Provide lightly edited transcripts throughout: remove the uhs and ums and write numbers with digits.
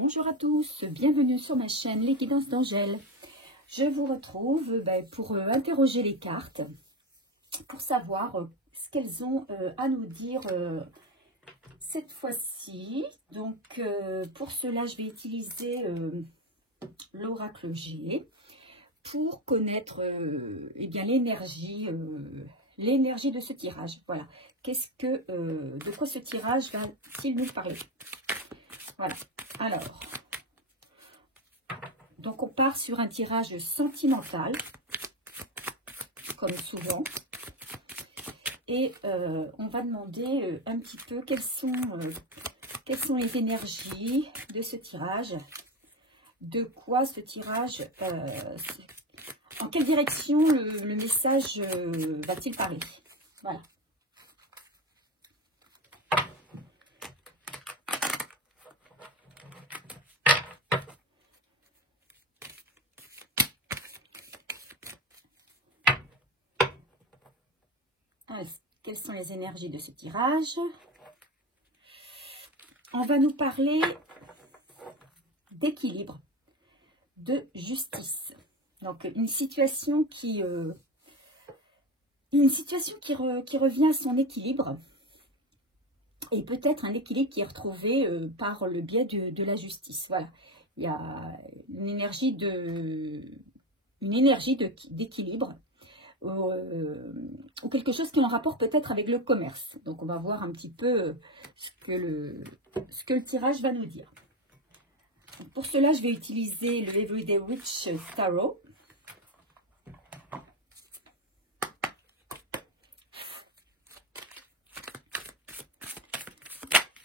Bonjour à tous, bienvenue sur ma chaîne Les Guidances d'Angèle. Je vous retrouve pour interroger les cartes, pour savoir ce qu'elles ont à nous dire cette fois-ci. Donc pour cela, je vais utiliser l'oracle G pour connaître eh bien l'énergie de ce tirage. Voilà, de quoi ce tirage va-t-il nous parler? Voilà, alors, donc on part sur un tirage sentimental, comme souvent, et on va demander un petit peu quelles sont les énergies de ce tirage, de quoi ce tirage, en quelle direction le message va-t-il parler? Voilà. Quelles sont les énergies de ce tirage? On va nous parler d'équilibre, de justice. Donc, une situation qui revient à son équilibre, et peut-être un équilibre qui est retrouvé par le biais de la justice. Voilà, il y a une énergie d'équilibre, ou quelque chose qui est en rapport peut-être avec le commerce. Donc on va voir un petit peu ce que le tirage va nous dire. Donc, pour cela, je vais utiliser le Everyday Witch Tarot.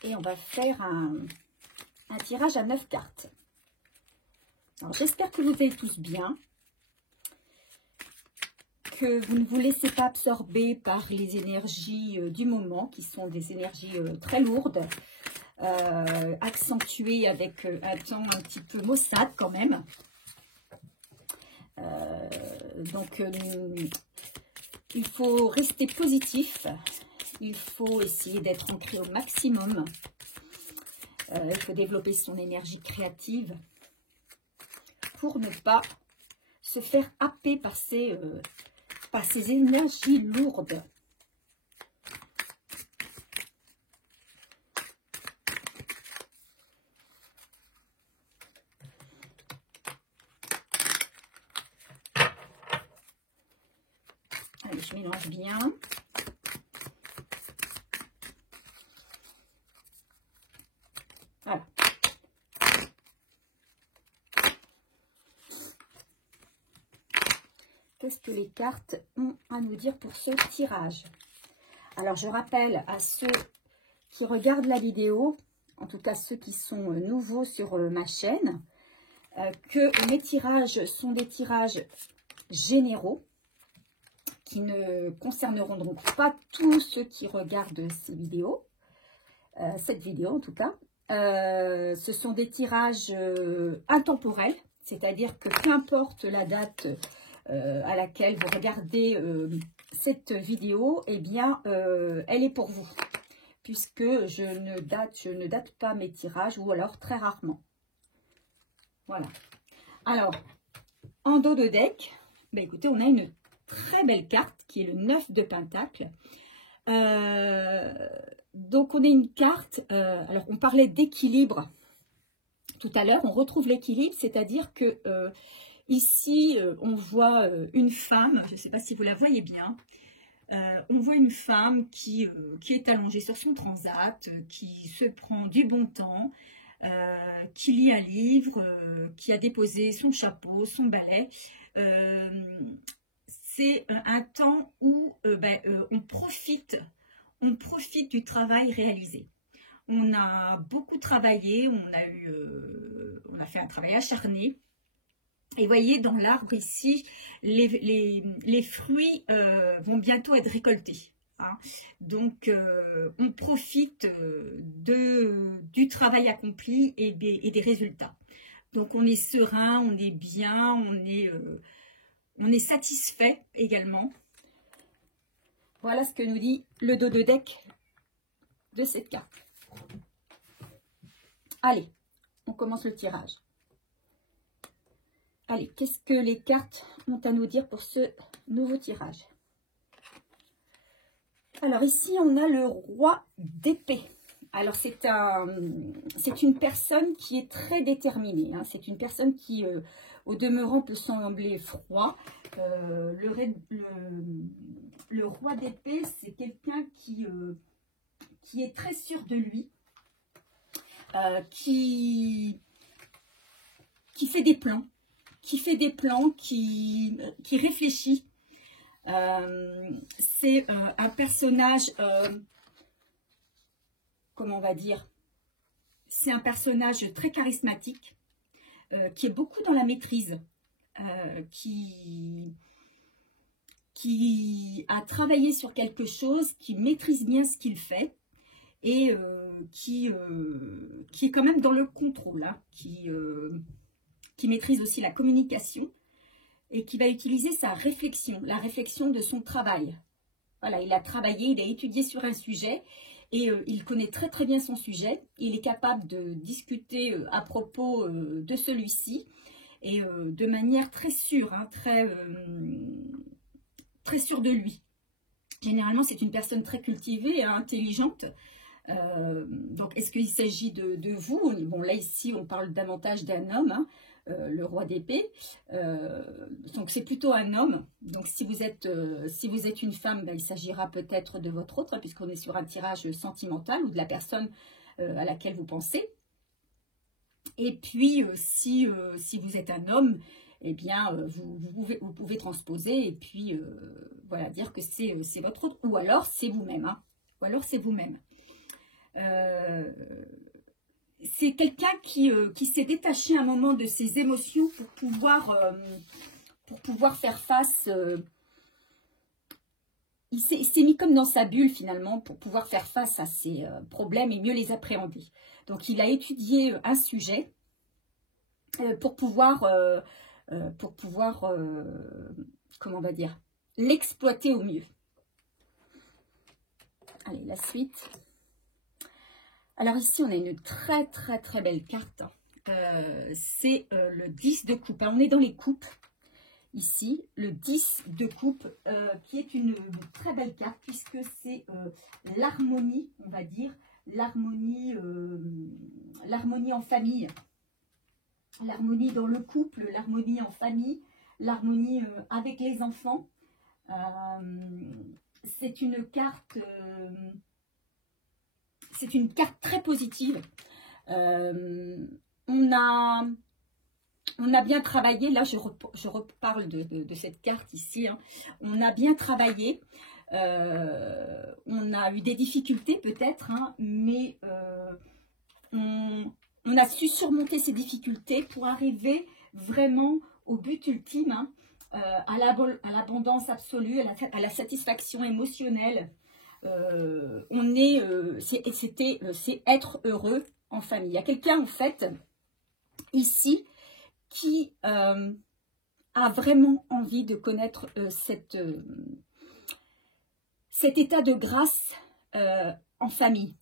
Et on va faire un tirage à 9 cartes. Alors j'espère que vous allez tous bien, que vous ne vous laissez pas absorber par les énergies du moment, qui sont des énergies très lourdes, accentuées avec un temps un petit peu maussade quand même. Donc il faut rester positif, il faut essayer d'être ancré au maximum, il faut développer son énergie créative pour ne pas se faire happer par ces énergies lourdes. Allez, je mélange bien. Voilà. Qu'est-ce que les cartes ont à nous dire pour ce tirage? Alors, je rappelle à ceux qui regardent la vidéo, en tout cas ceux qui sont nouveaux sur ma chaîne, que mes tirages sont des tirages généraux qui ne concerneront donc pas tous ceux qui regardent ces vidéos, cette vidéo en tout cas. Ce sont des tirages intemporels, c'est-à-dire que peu importe la date à laquelle vous regardez cette vidéo, eh bien, elle est pour vous, puisque je ne date pas mes tirages, ou alors très rarement. Voilà. Alors, en dos de deck, ben écoutez, on a une très belle carte qui est le 9 de Pentacle. Donc, on a une carte, alors on parlait d'équilibre tout à l'heure, on retrouve l'équilibre, c'est-à-dire que ici, on voit une femme, je ne sais pas si vous la voyez bien, on voit une femme qui est allongée sur son transat, qui se prend du bon temps, qui lit un livre, qui a déposé son chapeau, son balai. C'est un temps où on profite du travail réalisé. On a beaucoup travaillé, on a fait un travail acharné. Et voyez, dans l'arbre ici, les fruits vont bientôt être récoltés. Hein. Donc, on profite du travail accompli et des résultats. Donc, on est serein, on est bien, on est satisfait également. Voilà ce que nous dit le dos de deck de cette carte. Allez, On commence le tirage. Allez, qu'est-ce que les cartes ont à nous dire pour ce nouveau tirage? Alors ici, on a le roi d'épée. Alors c'est une personne qui est très déterminée. Hein. C'est une personne qui, au demeurant, peut sembler froid. Le roi d'épée, c'est quelqu'un qui est très sûr de lui, qui fait des plans, qui réfléchit. C'est un personnage, comment on va dire, c'est un personnage très charismatique, qui est beaucoup dans la maîtrise, qui a travaillé sur quelque chose, qui maîtrise bien ce qu'il fait et qui est quand même dans le contrôle, hein, qui maîtrise aussi la communication et qui va utiliser sa réflexion, la réflexion de son travail. Voilà, il a travaillé, il a étudié sur un sujet et il connaît très très bien son sujet. Il est capable de discuter à propos de celui-ci et de manière très sûre, hein, très sûre de lui. Généralement, c'est une personne très cultivée, intelligente. Donc, est-ce qu'il s'agit de vous? Bon, là, ici, on parle davantage d'un homme, hein, le roi d'épée. Donc, c'est plutôt un homme. Donc, si vous êtes une femme, ben, il s'agira peut-être de votre autre, puisqu'on est sur un tirage sentimental ou de la personne à laquelle vous pensez. Et puis, si vous êtes un homme, eh bien, vous pouvez transposer et puis, voilà, dire que c'est votre autre, ou alors c'est vous-même. Hein, ou alors c'est vous-même. C'est quelqu'un qui s'est détaché un moment de ses émotions pour pouvoir faire face. Il s'est mis comme dans sa bulle finalement pour pouvoir faire face à ses problèmes et mieux les appréhender. Donc il a étudié un sujet pour pouvoir comment on va dire, l'exploiter au mieux. Allez, la suite. Alors ici, on a une très très très belle carte. C'est le 10 de coupe. Alors, on est dans les coupes. Ici, le 10 de coupe, qui est une très belle carte puisque c'est l'harmonie, on va dire, l'harmonie en famille. L'harmonie dans le couple, l'harmonie en famille, l'harmonie avec les enfants. C'est une carte très positive. On a bien travaillé, là je reparle de cette carte ici, hein. On a bien travaillé, on a eu des difficultés peut-être, hein, mais on a su surmonter ces difficultés pour arriver vraiment au but ultime, hein, à l'abondance absolue, à la satisfaction émotionnelle. C'est être heureux en famille. Il y a quelqu'un en fait ici qui a vraiment envie de connaître cet état de grâce en famille.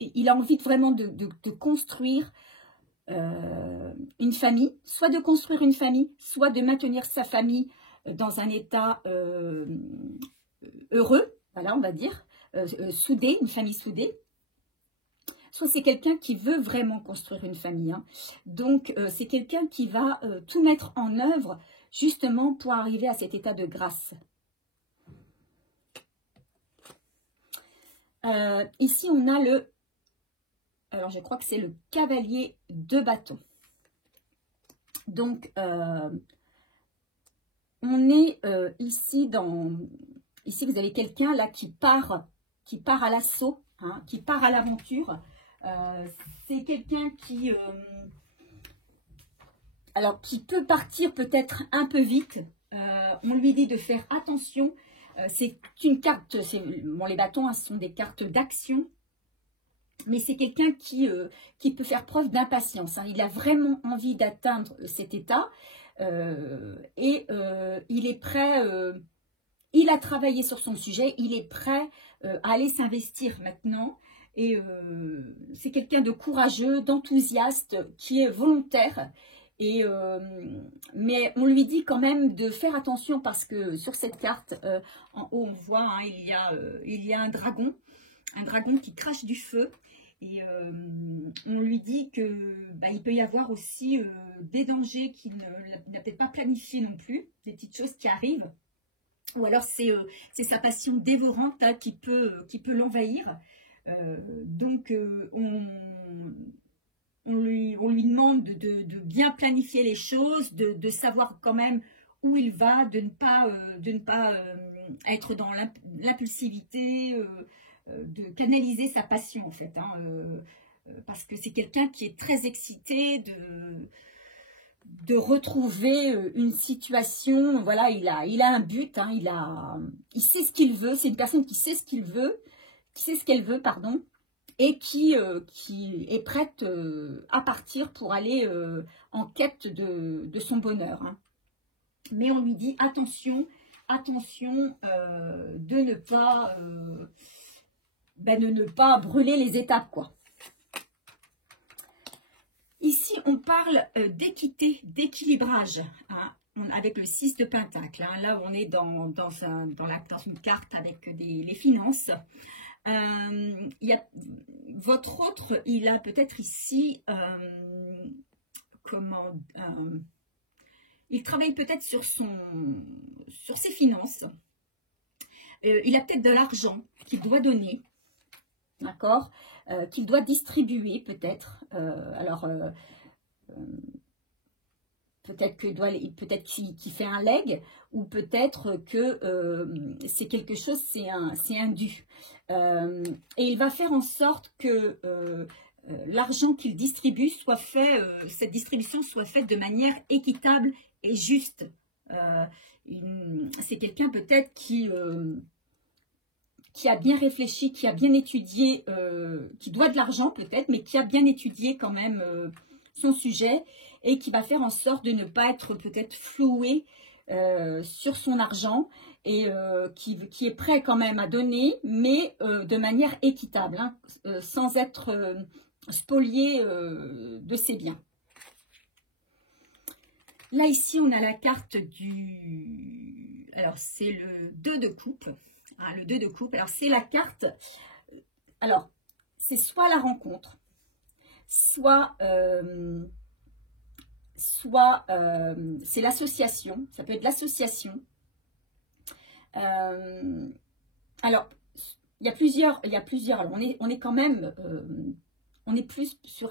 Il a envie vraiment de construire une famille, soit de construire une famille, soit de maintenir sa famille dans un état heureux, voilà, on va dire, soudé, une famille soudée. Soit c'est quelqu'un qui veut vraiment construire une famille, hein. Donc c'est quelqu'un qui va tout mettre en œuvre justement pour arriver à cet état de grâce. Ici on a alors je crois que c'est le cavalier de bâton. Donc on est ici ici vous avez quelqu'un là qui part à l'assaut, hein, qui part à l'aventure. C'est quelqu'un qui peut partir peut-être un peu vite. On lui dit de faire attention. C'est une carte, bon, les bâtons, hein, ce sont des cartes d'action, mais c'est quelqu'un qui peut faire preuve d'impatience, hein. Il a vraiment envie d'atteindre cet état et il est prêt, il a travaillé sur son sujet, il est prêt à aller s'investir maintenant Et c'est quelqu'un de courageux, d'enthousiaste, qui est volontaire. Et, mais on lui dit quand même de faire attention parce que sur cette carte, en haut on voit, hein, il y a un dragon qui crache du feu. Et on lui dit que il peut y avoir aussi des dangers qu'il n'a peut-être pas planifiés non plus, des petites choses qui arrivent. Ou alors c'est sa passion dévorante hein, qui peut l'envahir. Donc on lui demande de bien planifier les choses, de savoir quand même où il va, de ne pas être dans l'impulsivité, de canaliser sa passion en fait. Hein, parce que c'est quelqu'un qui est très excité de retrouver une situation. Voilà, il a un but, hein, il sait ce qu'il veut. C'est une personne qui sait ce qu'il veut, qui sait ce qu'elle veut, pardon. Et qui est prête à partir pour aller en quête de son bonheur. Hein. Mais on lui dit attention de ne pas brûler les étapes, quoi. Ici, on parle d'équité, d'équilibrage, hein, avec le 6 de Pentacle. Hein. Là, on est dans une carte avec les finances. Votre autre, il a peut-être ici, il travaille peut-être sur ses finances. Il a peut-être de l'argent qu'il doit donner, d'accord, qu'il doit distribuer peut-être. Peut-être qu'il fait un leg, ou peut-être que c'est quelque chose, c'est un dû. Et il va faire en sorte que l'argent qu'il distribue soit fait, cette distribution soit faite de manière équitable et juste. C'est quelqu'un peut-être qui a bien réfléchi, qui a bien étudié, qui doit de l'argent peut-être, mais qui a bien étudié quand même son sujet, et qui va faire en sorte de ne pas être peut-être floué sur son argent, et qui est prêt quand même à donner, mais de manière équitable, hein, sans être spolié de ses biens. Là, ici, on a la carte du... Alors, c'est le 2 de coupe. Hein, le 2 de coupe. Alors, c'est la carte... Alors, c'est soit la rencontre, soit c'est l'association. Ça peut être l'association. Alors, il y a plusieurs. Alors, on est quand même... on est plus sur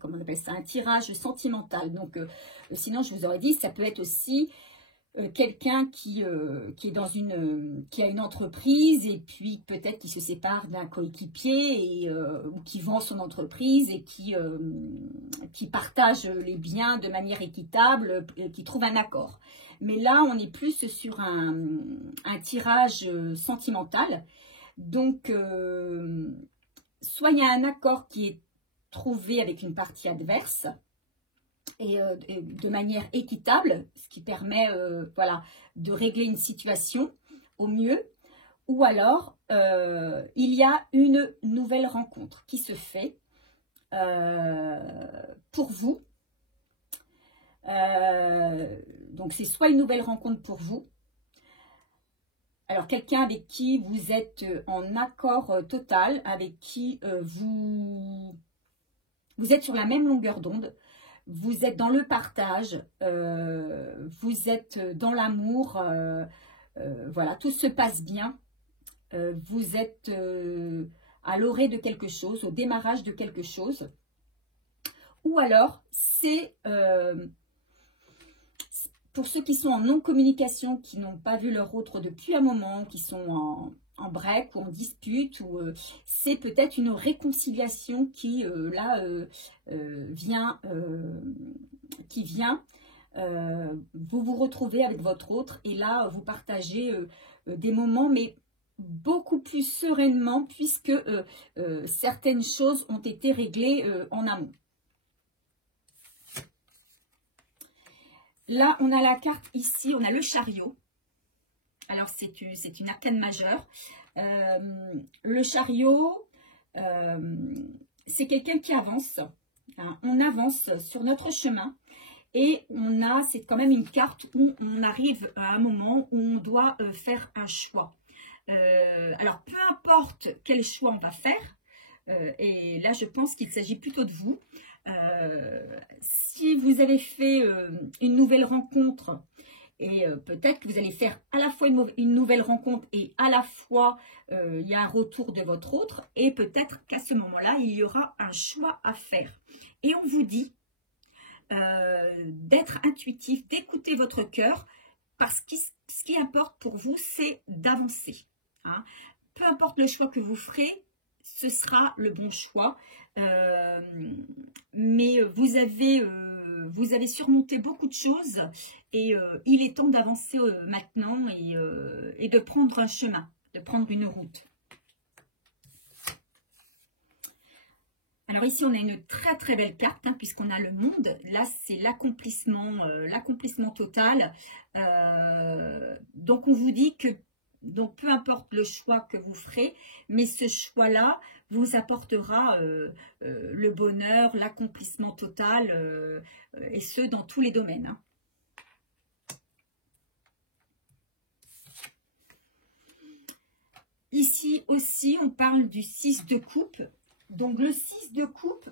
comment on appelle ça, un tirage sentimental. Donc, sinon, je vous aurais dit, ça peut être aussi quelqu'un qui est qui a une entreprise, et puis peut-être qui se sépare d'un coéquipier, ou qui vend son entreprise et qui partage les biens de manière équitable, qui trouve un accord. Mais là, on est plus sur un tirage sentimental. Donc, soit il y a un accord qui est trouvé avec une partie adverse, et de manière équitable, ce qui permet voilà, de régler une situation au mieux, ou alors il y a une nouvelle rencontre qui se fait pour vous. Donc c'est soit une nouvelle rencontre pour vous, alors quelqu'un avec qui vous êtes en accord total, avec qui vous êtes sur la même longueur d'onde, vous êtes dans le partage, vous êtes dans l'amour, voilà, tout se passe bien, vous êtes à l'orée de quelque chose, au démarrage de quelque chose, ou alors c'est pour ceux qui sont en non-communication, qui n'ont pas vu leur autre depuis un moment, qui sont en break ou en dispute, ou c'est peut-être une réconciliation qui vient, vous vous retrouvez avec votre autre, et là vous partagez des moments, mais beaucoup plus sereinement, puisque certaines choses ont été réglées en amont. Là, on a la carte ici, on a le chariot. Alors, c'est une arcane majeure. Le chariot, c'est quelqu'un qui avance. Hein, on avance sur notre chemin. Et c'est quand même une carte où on arrive à un moment où on doit faire un choix. Alors, peu importe quel choix on va faire, et là, je pense qu'il s'agit plutôt de vous. Si vous avez fait une nouvelle rencontre, et peut-être que vous allez faire à la fois une nouvelle rencontre et à la fois il y a un retour de votre autre, et peut-être qu'à ce moment-là, il y aura un choix à faire. Et on vous dit d'être intuitif, d'écouter votre cœur, parce que ce qui importe pour vous, c'est d'avancer. Hein. Peu importe le choix que vous ferez, ce sera le bon choix. Mais vous avez surmonté beaucoup de choses et il est temps d'avancer maintenant et de prendre un chemin, de prendre une route. Alors ici, on a une très très belle carte, hein, puisqu'on a le monde. Là, c'est l'accomplissement total. Donc, on vous dit que donc peu importe le choix que vous ferez, mais ce choix-là vous apportera le bonheur, l'accomplissement total, et ce, dans tous les domaines. Hein. Ici aussi, on parle du 6 de coupe. Donc le 6 de coupe,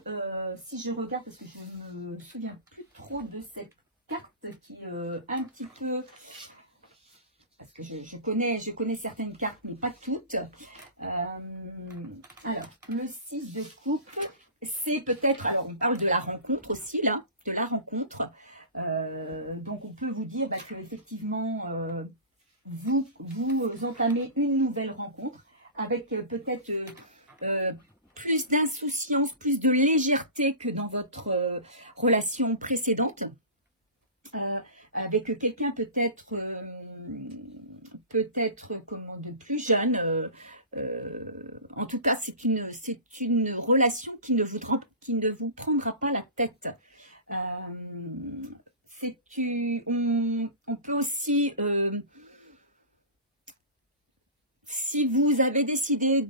si je regarde, parce que je ne me souviens plus trop de cette carte qui est un petit peu... Parce que je connais certaines cartes, mais pas toutes. Alors, le 6 de coupe, c'est peut-être... Alors, on parle de la rencontre aussi, là, de la rencontre. Donc, on peut vous dire qu'effectivement, vous entamez une nouvelle rencontre avec peut-être... plus d'insouciance, plus de légèreté que dans votre relation précédente, avec quelqu'un peut-être comment de plus jeune. En tout cas, c'est une relation qui ne vous prendra pas la tête. On peut aussi si vous avez décidé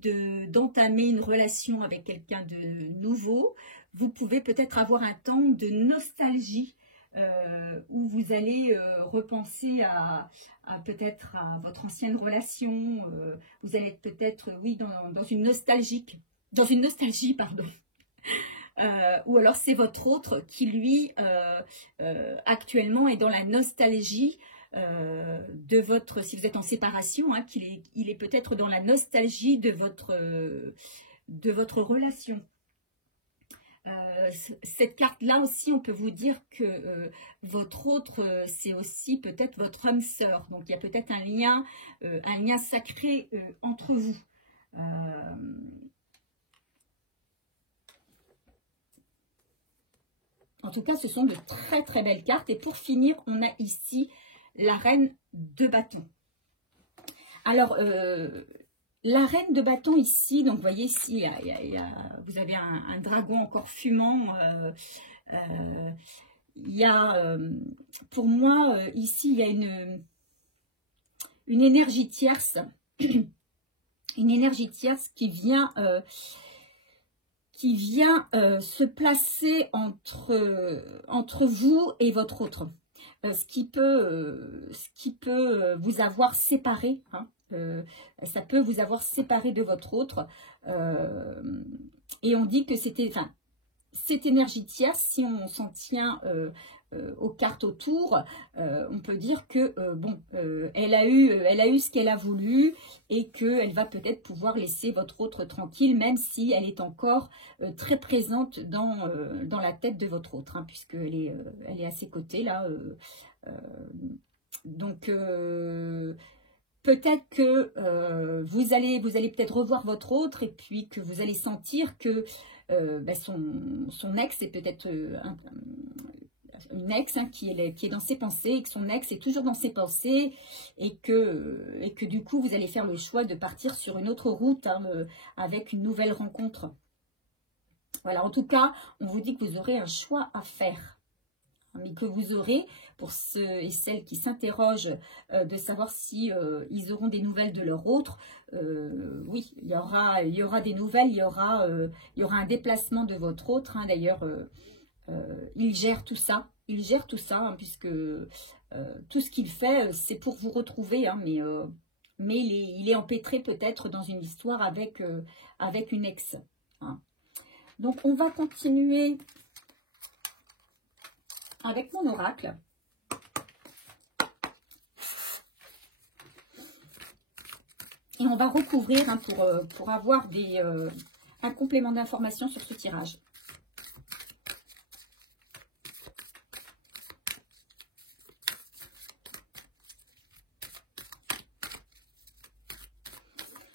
d'entamer une relation avec quelqu'un de nouveau, vous pouvez peut-être avoir un temps de nostalgie où vous allez repenser peut-être à votre ancienne relation. Vous allez être peut-être, oui, dans une nostalgie, pardon. Ou alors c'est votre autre qui, lui, actuellement est dans la nostalgie de votre, si vous êtes en séparation, hein, il est peut-être dans la nostalgie de votre relation. Cette carte-là aussi, on peut vous dire que votre autre, c'est aussi peut-être votre âme sœur. Donc, il y a peut-être un lien sacré entre vous. En tout cas, ce sont de très très belles cartes. Et pour finir, on a ici la reine de bâton. Alors, la reine de bâton ici, donc vous voyez ici, vous avez un dragon encore fumant. Il y a, pour moi, ici, il y a une énergie tierce. Une énergie tierce qui vient se placer entre vous et votre autre. Ce qui peut vous avoir séparé, hein, ça peut vous avoir séparé de votre autre. Et on dit que cette énergie tierce, si on s'en tient aux cartes autour, on peut dire que elle a eu ce qu'elle a voulu et qu'elle va peut-être pouvoir laisser votre autre tranquille, même si elle est encore très présente dans la tête de votre autre, hein, puisqu'elle est à ses côtés là. Donc peut-être que vous allez peut-être revoir votre autre et puis que vous allez sentir que son ex est peut-être une ex, hein, qui est dans ses pensées, et que son ex est toujours dans ses pensées, et que du coup vous allez faire le choix de partir sur une autre route, hein, avec une nouvelle rencontre. Voilà, en tout cas, on vous dit que vous aurez un choix à faire. mais que vous aurez, pour ceux et celles qui s'interrogent de savoir si ils auront des nouvelles de leur autre. Oui, il y aura des nouvelles, il y aura un déplacement de votre autre. Hein. D'ailleurs, il gère tout ça. Il gère tout ça, hein, puisque tout ce qu'il fait, c'est pour vous retrouver. Hein, mais il est empêtré peut-être dans une histoire avec une ex. Hein. Donc, on va continuer avec mon oracle. Et on va recouvrir hein, pour avoir un complément d'information sur ce tirage.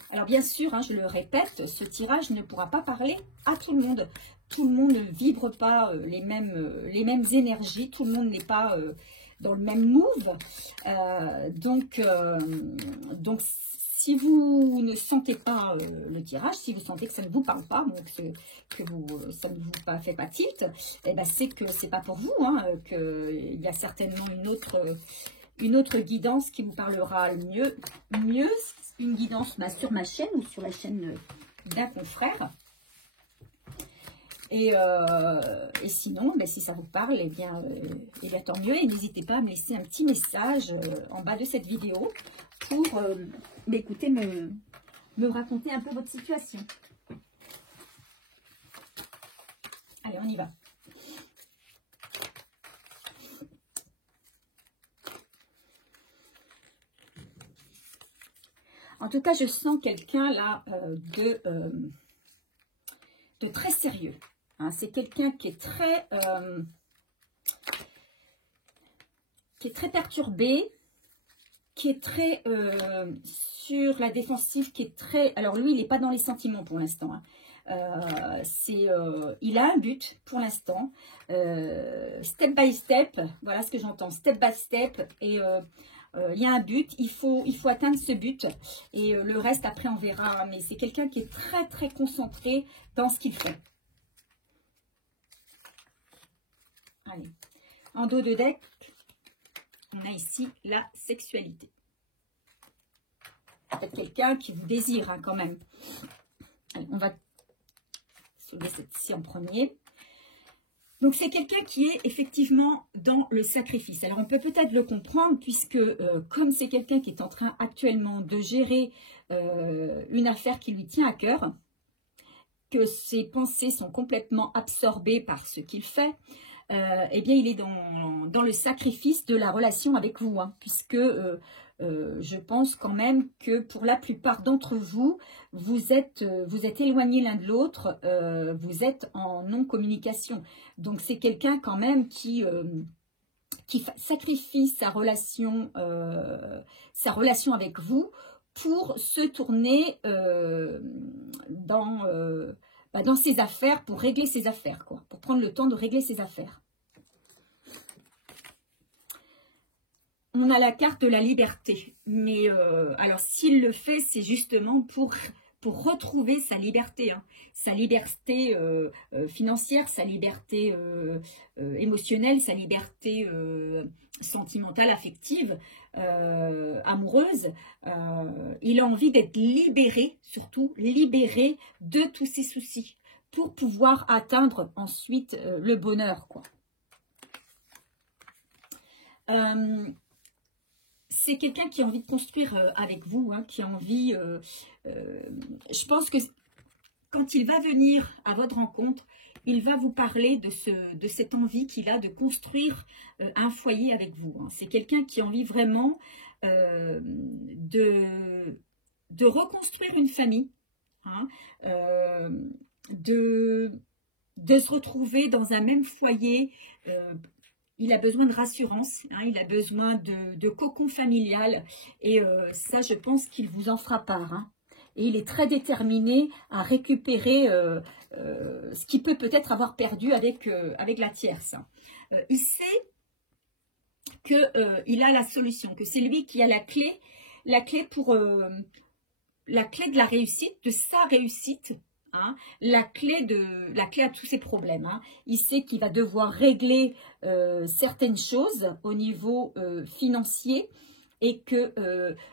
Alors bien sûr, hein, je le répète, ce tirage ne pourra pas parler à tout le monde. Tout le monde ne vibre pas les mêmes énergies, tout le monde n'est pas dans le même move. Donc, si vous ne sentez pas le tirage, si vous sentez que ça ne vous parle pas, donc ça ne vous fait pas tilt, eh ben c'est que c'est pas pour vous, hein, qu'il y a certainement une autre guidance qui vous parlera mieux, une guidance sur ma chaîne ou sur la chaîne d'un confrère. Et sinon, si ça vous parle, eh bien tant mieux. Et n'hésitez pas à me laisser un petit message en bas de cette vidéo pour écoutez, me raconter un peu votre situation. Allez, on y va. En tout cas, je sens quelqu'un là de très sérieux. Hein. C'est quelqu'un qui est très perturbé, qui est très sur la défensive, qui est très... Alors lui, il n'est pas dans les sentiments pour l'instant. Hein. Il a un but pour l'instant. Step by step, voilà ce que j'entends. Step by step. Et il y a un but, il faut atteindre ce but. Et le reste, après, on verra. Mais c'est quelqu'un qui est très, très concentré dans ce qu'il fait. Allez. En dos de deck, on a ici la sexualité. Peut-être quelqu'un qui vous désire hein, quand même. Allez, on va soulever cette-ci en premier. Donc, c'est quelqu'un qui est effectivement dans le sacrifice. Alors, on peut peut-être le comprendre puisque comme c'est quelqu'un qui est en train actuellement de gérer une affaire qui lui tient à cœur, que ses pensées sont complètement absorbées par ce qu'il fait, eh bien, il est dans le sacrifice de la relation avec vous, hein, puisque je pense quand même que pour la plupart d'entre vous, vous êtes éloignés l'un de l'autre, vous êtes en non-communication. Donc, c'est quelqu'un quand même qui sacrifie sa relation avec vous pour se tourner dans ses affaires, pour régler ses affaires, quoi, pour prendre le temps de régler ses affaires. On a la carte de la liberté, mais alors s'il le fait, c'est justement pour retrouver sa liberté, hein, sa liberté financière, sa liberté émotionnelle, sa liberté sentimentale, affective, amoureuse. Il a envie d'être libéré, surtout libéré de tous ses soucis, pour pouvoir atteindre ensuite le bonheur, quoi. C'est quelqu'un qui a envie de construire avec vous, hein, qui a envie... je pense que quand il va venir à votre rencontre, il va vous parler de cette envie qu'il a de construire un foyer avec vous. Hein. C'est quelqu'un qui a envie vraiment de reconstruire une famille, hein, de se retrouver dans un même foyer. Il a besoin de rassurance, hein, il a besoin de cocon familial. Et ça, je pense qu'il vous en fera part. Hein. Et il est très déterminé à récupérer ce qu'il peut peut-être avoir perdu avec la tierce. Il sait qu'il a la solution, que c'est lui qui a la clé pour la clé de la réussite, de sa réussite. hein, la clé à tous ces problèmes. Hein. Il sait qu'il va devoir régler certaines choses au niveau financier et que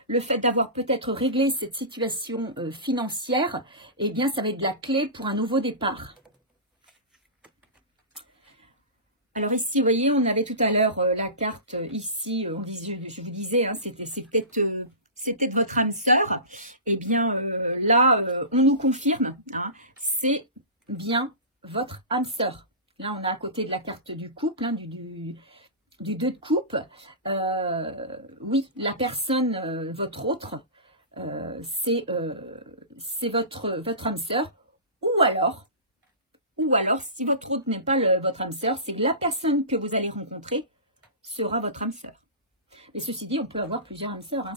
le fait d'avoir peut-être réglé cette situation financière, eh bien, ça va être la clé pour un nouveau départ. Alors ici, vous voyez, on avait tout à l'heure la carte ici, je vous disais, hein, c'est peut-être votre âme sœur. Eh bien, là, on nous confirme, hein, c'est bien votre âme sœur. Là, on est à côté de la carte du couple, hein, du 2 de coupe. Oui, la personne, votre autre, c'est votre âme sœur. Ou alors, si votre autre n'est pas votre âme sœur, c'est que la personne que vous allez rencontrer sera votre âme sœur. Et ceci dit, on peut avoir plusieurs âmes sœurs. Hein,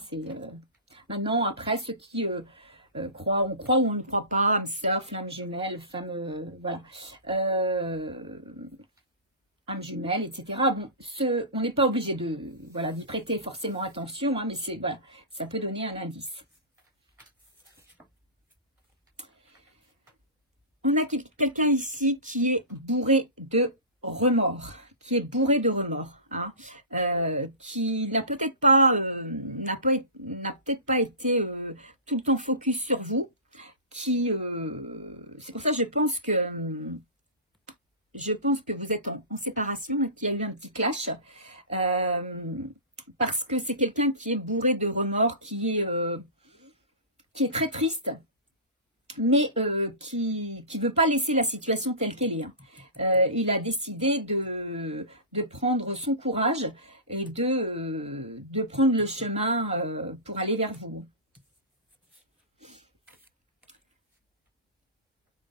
maintenant, après, ceux qui croient, on croit ou on ne croit pas, âme sœur, flamme jumelle, femme, voilà. Âme jumelle, etc. Bon, on n'est pas obligé d'y prêter forcément attention, hein, mais voilà, ça peut donner un indice. On a quelqu'un ici qui est bourré de remords, hein, qui n'a peut-être pas, été tout le temps focus sur vous, c'est pour ça que je pense que vous êtes en séparation, qu'il y a eu un petit clash, parce que c'est quelqu'un qui est bourré de remords, qui est très triste, mais qui ne veut pas laisser la situation telle qu'elle est. Hein. Il a décidé de prendre son courage et de prendre le chemin pour aller vers vous.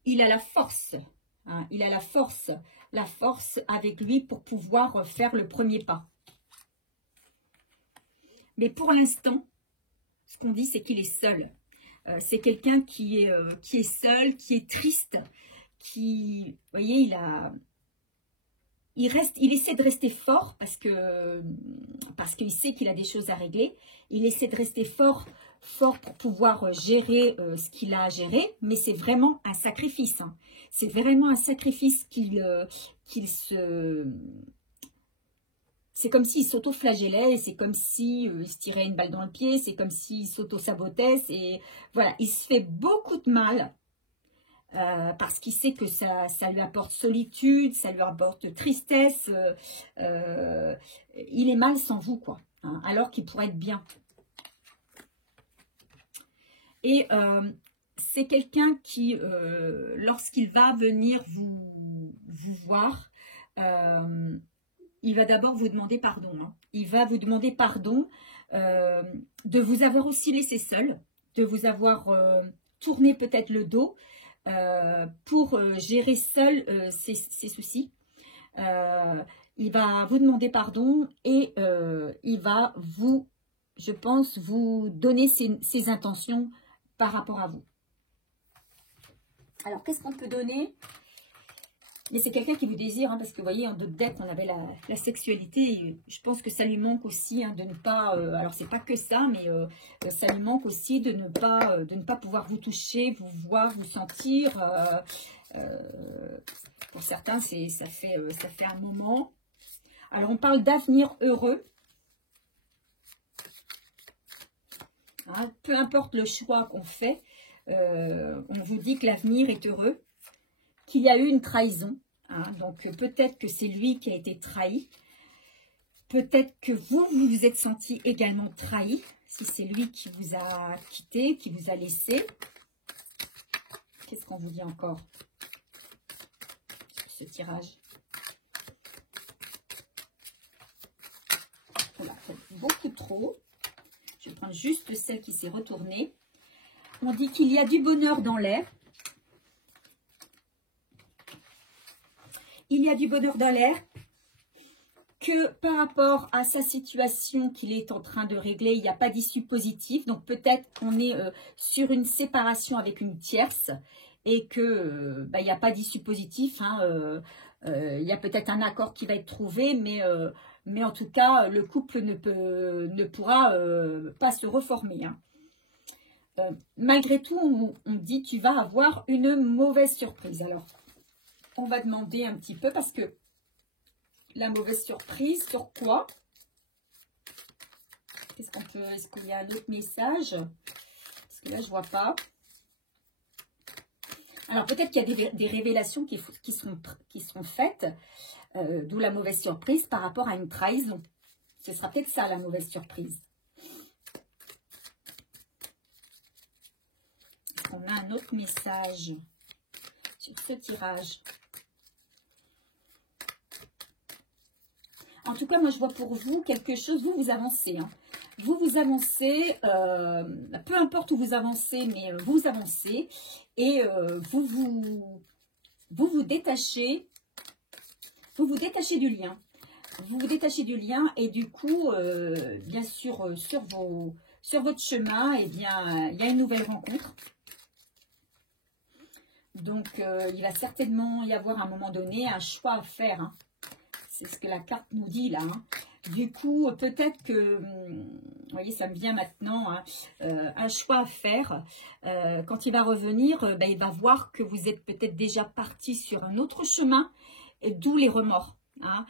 Il a la force, hein, il a la force avec lui pour pouvoir faire le premier pas. Mais pour l'instant, ce qu'on dit, c'est qu'il est seul. C'est quelqu'un qui est seul, qui est triste, vous voyez, il essaie de rester fort parce qu'il sait qu'il a des choses à régler. Il essaie de rester fort pour pouvoir gérer ce qu'il a à gérer, mais c'est vraiment un sacrifice. Hein. C'est vraiment un sacrifice c'est comme s'il s'auto-flagellait, c'est comme s'il se tirait une balle dans le pied, c'est comme s'il s'auto-sabotait. Voilà, il se fait beaucoup de mal parce qu'il sait que ça lui apporte solitude, ça lui apporte tristesse. Il est mal sans vous, quoi, hein, alors qu'il pourrait être bien. Et c'est quelqu'un qui, lorsqu'il va venir vous voir, il va d'abord vous demander pardon. Hein. Il va vous demander pardon de vous avoir aussi laissé seul, de vous avoir tourné peut-être le dos pour gérer seul ses soucis. Il va vous demander pardon et il va je pense, vous donner ses intentions par rapport à vous. Alors, qu'est-ce qu'on peut donner ? Mais c'est quelqu'un qui vous désire, hein, parce que vous voyez, en d'autres decks, on avait la sexualité. Et je pense que ça lui manque aussi hein, de ne pas... alors, c'est pas que ça, mais ça lui manque aussi de ne pas pouvoir vous toucher, vous voir, vous sentir. Pour certains, ça fait un moment. Alors, on parle d'avenir heureux. Hein, peu importe le choix qu'on fait, on vous dit que l'avenir est heureux, qu'il y a eu une trahison. Hein, donc peut-être que c'est lui qui a été trahi. Peut-être que vous vous êtes senti également trahi, si c'est lui qui vous a quitté, qui vous a laissé. Qu'est-ce qu'on vous dit encore sur ce tirage? Voilà, beaucoup trop. Je vais prendre juste celle qui s'est retournée. On dit qu'il y a du bonheur dans l'air. Il y a du bonheur dans l'air. Que par rapport à sa situation qu'il est en train de régler, il n'y a pas d'issue positive. Donc peut-être qu'on est sur une séparation avec une tierce et que il n'y a pas d'issue positive. Hein, il y a peut-être un accord qui va être trouvé, mais en tout cas, le couple ne pourra pas se reformer. Hein. malgré tout, on dit tu vas avoir une mauvaise surprise. Alors, on va demander un petit peu parce que la mauvaise surprise, sur quoi? Est-ce qu'il y a un autre message? Parce que là, je ne vois pas. Alors, peut-être qu'il y a des révélations qui seront faites, d'où la mauvaise surprise par rapport à une trahison. Ce sera peut-être ça, la mauvaise surprise. On a un autre message sur ce tirage. En tout cas, moi, je vois pour vous quelque chose. Vous avancez. Hein. Vous avancez, peu importe où vous avancez, mais vous avancez. Et vous détachez. Vous vous détachez du lien. Vous vous détachez du lien. Et du coup, bien sûr, sur votre chemin, eh bien, il y a une nouvelle rencontre. Donc, il va certainement y avoir à un moment donné un choix à faire. Hein. C'est ce que la carte nous dit là. Hein. Du coup, peut-être que, vous voyez, ça me vient maintenant, hein, un choix à faire. Quand il va revenir, ben, il va voir que vous êtes peut-être déjà parti sur un autre chemin, d'où les remords. Hein.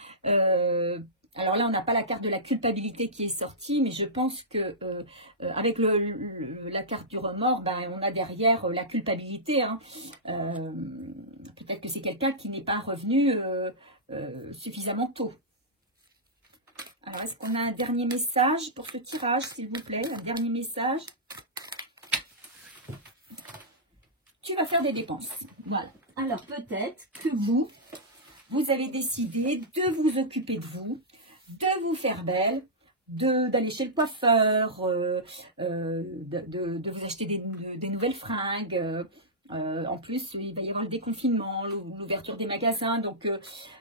Alors là, on n'a pas la carte de la culpabilité qui est sortie, mais je pense que avec la carte du remords, ben, on a derrière la culpabilité. Hein. Peut-être que c'est quelqu'un qui n'est pas revenu suffisamment tôt. Alors, est-ce qu'on a un dernier message pour ce tirage, s'il vous plaît? Un dernier message. Tu vas faire des dépenses. Voilà. Alors, peut-être que vous avez décidé de vous occuper de vous faire belle, d'aller chez le coiffeur, de vous acheter des nouvelles fringues. En plus, il va y avoir le déconfinement, l'ouverture des magasins, donc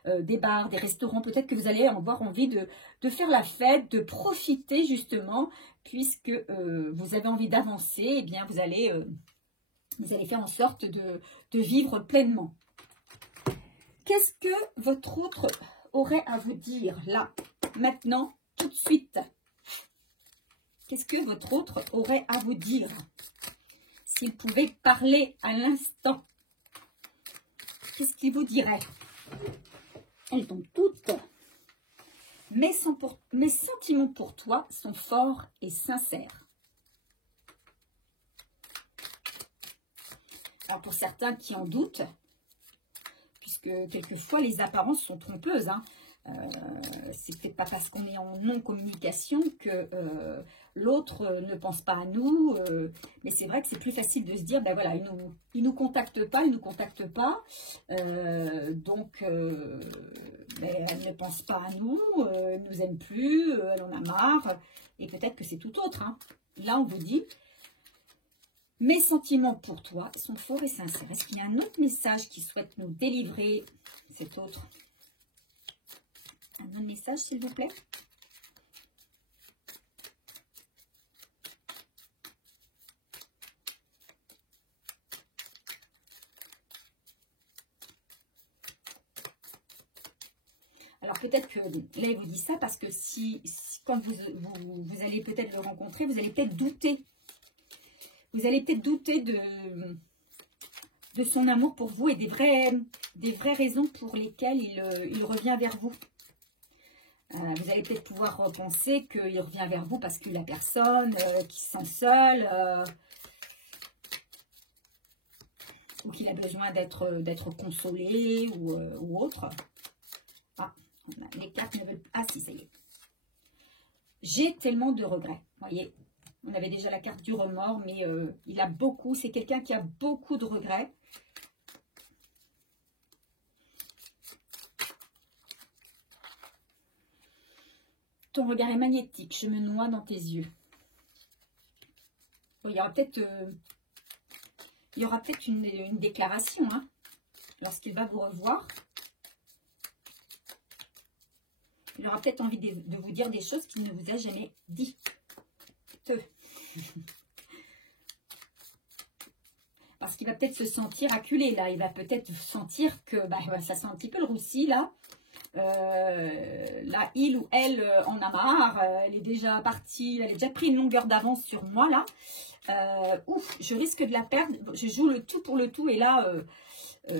des bars, des restaurants. Peut-être que vous allez avoir envie de faire la fête, de profiter justement, puisque vous avez envie d'avancer. Eh bien, vous allez faire en sorte de vivre pleinement. Qu'est-ce que votre autre aurait à vous dire là, maintenant, tout de suite? Qu'est-ce que votre autre aurait à vous dire? S'il pouvait parler à l'instant, qu'est-ce qu'il vous dirait? Elles tombent toutes. Mes sentiments pour toi sont forts et sincères. Alors pour certains qui en doutent, puisque quelquefois les apparences sont trompeuses, hein. C'est peut-être pas parce qu'on est en non-communication que l'autre ne pense pas à nous, mais c'est vrai que c'est plus facile de se dire, ben voilà, il nous contacte pas, donc ben, elle ne pense pas à nous, elle nous aime plus, elle en a marre, et peut-être que c'est tout autre. Hein. Là, on vous dit, mes sentiments pour toi sont forts et sincères. Est-ce qu'il y a un autre message qui souhaite nous délivrer, cet autre? Un autre message, s'il vous plaît. Alors peut-être que là, il vous dit ça parce que si quand vous allez peut-être le rencontrer, vous allez peut-être douter. Vous allez peut-être douter de son amour pour vous et des vraies raisons pour lesquelles il revient vers vous. Vous allez peut-être pouvoir penser qu'il revient vers vous parce que la personne qui se sent seule ou qu'il a besoin d'être consolé ou autre. Ah, les cartes ne veulent pas. Ah si, ça y est. J'ai tellement de regrets. Vous voyez, on avait déjà la carte du remords, mais il a beaucoup. C'est quelqu'un qui a beaucoup de regrets. Ton regard est magnétique, je me noie dans tes yeux. Bon, il y aura peut-être une déclaration, hein, lorsqu'il va vous revoir. Il aura peut-être envie de vous dire des choses qu'il ne vous a jamais dit. Parce qu'il va peut-être se sentir acculé, là. Il va peut-être sentir que, bah, ça sent un petit peu le roussi, là. Là, il ou elle en a marre, elle est déjà partie, elle a déjà pris une longueur d'avance sur moi là. Ouf, je risque de la perdre, je joue le tout pour le tout et là,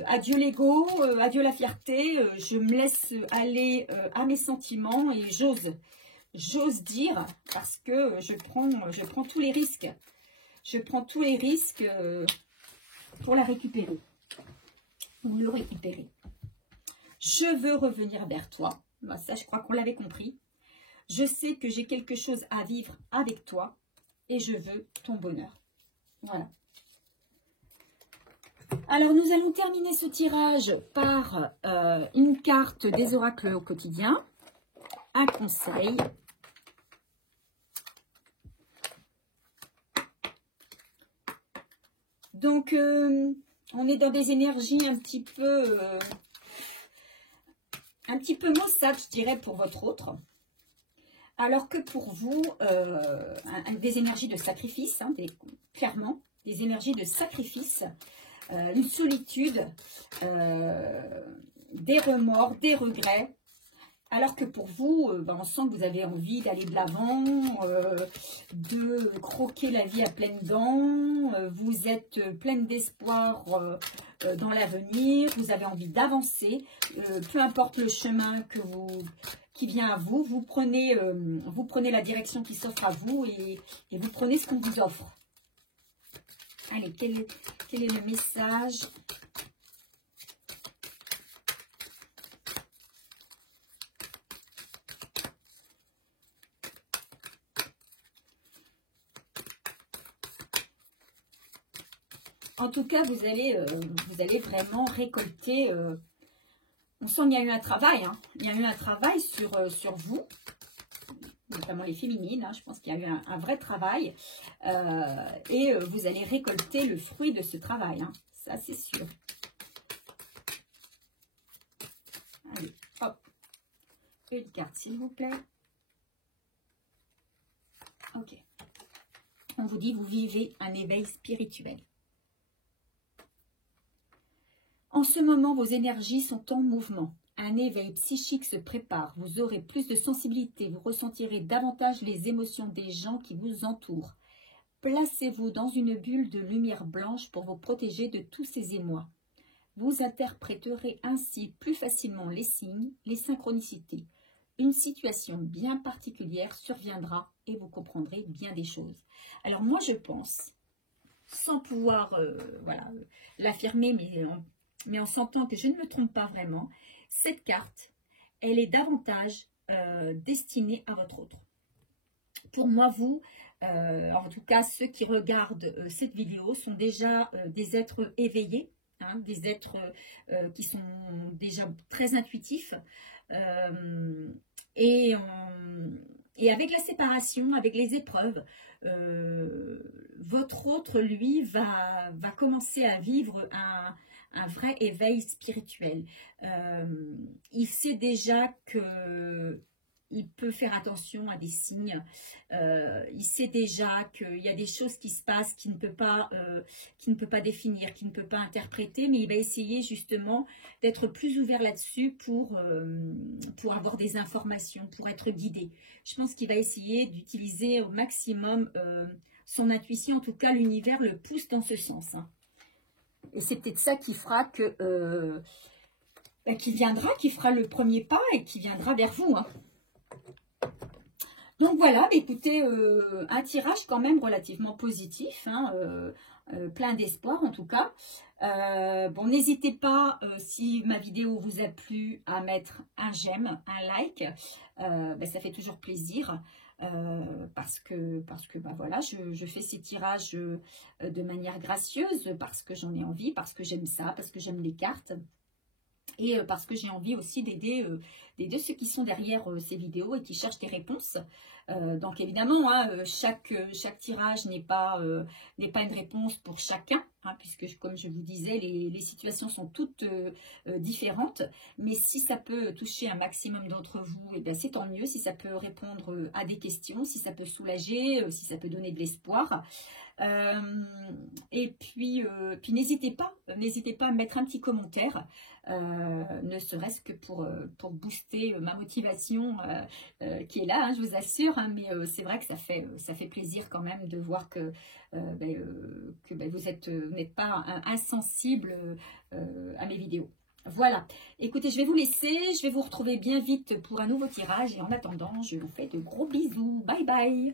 adieu l'ego, adieu la fierté, je me laisse aller à mes sentiments et j'ose dire parce que je prends tous les risques. Je prends tous les risques pour la récupérer, ou le récupérer. Je veux revenir vers toi. Bah, ça, je crois qu'on l'avait compris. Je sais que j'ai quelque chose à vivre avec toi et je veux ton bonheur. Voilà. Alors, nous allons terminer ce tirage par une carte des oracles au quotidien, un conseil. Donc, on est dans des énergies un petit peu maussades, je dirais, pour votre autre. Alors que pour vous, des énergies de sacrifice, hein, clairement, des énergies de sacrifice, une solitude, des remords, des regrets. Alors que pour vous, on sent que vous avez envie d'aller de l'avant, de croquer la vie à pleines dents, vous êtes pleine d'espoir dans l'avenir, vous avez envie d'avancer, peu importe le chemin qui vient à vous, vous prenez la direction qui s'offre à vous et vous prenez ce qu'on vous offre. Allez, quel est le message ? En tout cas, vous allez vraiment récolter. On sent qu'il y a eu un travail. Hein. Il y a eu un travail sur vous, notamment les féminines. Hein, je pense qu'il y a eu un vrai travail. Et vous allez récolter le fruit de ce travail. Hein. Ça, c'est sûr. Allez, hop. Une carte, s'il vous plaît. Ok. On vous dit, vous vivez un éveil spirituel. En ce moment, vos énergies sont en mouvement. Un éveil psychique se prépare. Vous aurez plus de sensibilité. Vous ressentirez davantage les émotions des gens qui vous entourent. Placez-vous dans une bulle de lumière blanche pour vous protéger de tous ces émois. Vous interpréterez ainsi plus facilement les signes, les synchronicités. Une situation bien particulière surviendra et vous comprendrez bien des choses. Alors moi, je pense, sans pouvoir l'affirmer, mais en sentant que je ne me trompe pas vraiment, cette carte, elle est davantage destinée à votre autre. Pour moi, vous, en tout cas ceux qui regardent cette vidéo, sont déjà des êtres éveillés, hein, des êtres qui sont déjà très intuitifs. Et avec la séparation, avec les épreuves, votre autre, lui, va commencer à vivre un vrai éveil spirituel. Il sait déjà qu'il peut faire attention à des signes. Il sait déjà qu'il y a des choses qui se passent qu'il ne peut pas définir, qu'il ne peut pas interpréter, mais il va essayer justement d'être plus ouvert là-dessus pour avoir des informations, pour être guidé. Je pense qu'il va essayer d'utiliser au maximum son intuition. En tout cas, l'univers le pousse dans ce sens. Hein. Et c'est peut-être ça qui fera que qui fera le premier pas et qui viendra vers vous. Hein. Donc voilà, écoutez, un tirage quand même relativement positif, hein, plein d'espoir en tout cas. Bon, n'hésitez pas, si ma vidéo vous a plu, à mettre un j'aime, un like, ça fait toujours plaisir. Parce que voilà, je fais ces tirages de manière gracieuse, parce que j'en ai envie, parce que j'aime ça, parce que j'aime les cartes. Et parce que j'ai envie aussi d'aider ceux qui sont derrière ces vidéos et qui cherchent des réponses. Donc évidemment, hein, chaque tirage n'est pas une réponse pour chacun, hein, puisque comme je vous disais, les situations sont toutes différentes. Mais si ça peut toucher un maximum d'entre vous, eh bien c'est tant mieux. Si ça peut répondre à des questions, si ça peut soulager, si ça peut donner de l'espoir. Puis n'hésitez pas à mettre un petit commentaire, ne serait-ce que pour booster ma motivation qui est là, hein, je vous assure, hein, mais c'est vrai que ça fait plaisir quand même de voir que vous n'êtes pas insensible à mes vidéos. Voilà, écoutez, je vais vous laisser, je vais vous retrouver bien vite pour un nouveau tirage et en attendant, je vous fais de gros bisous. Bye bye.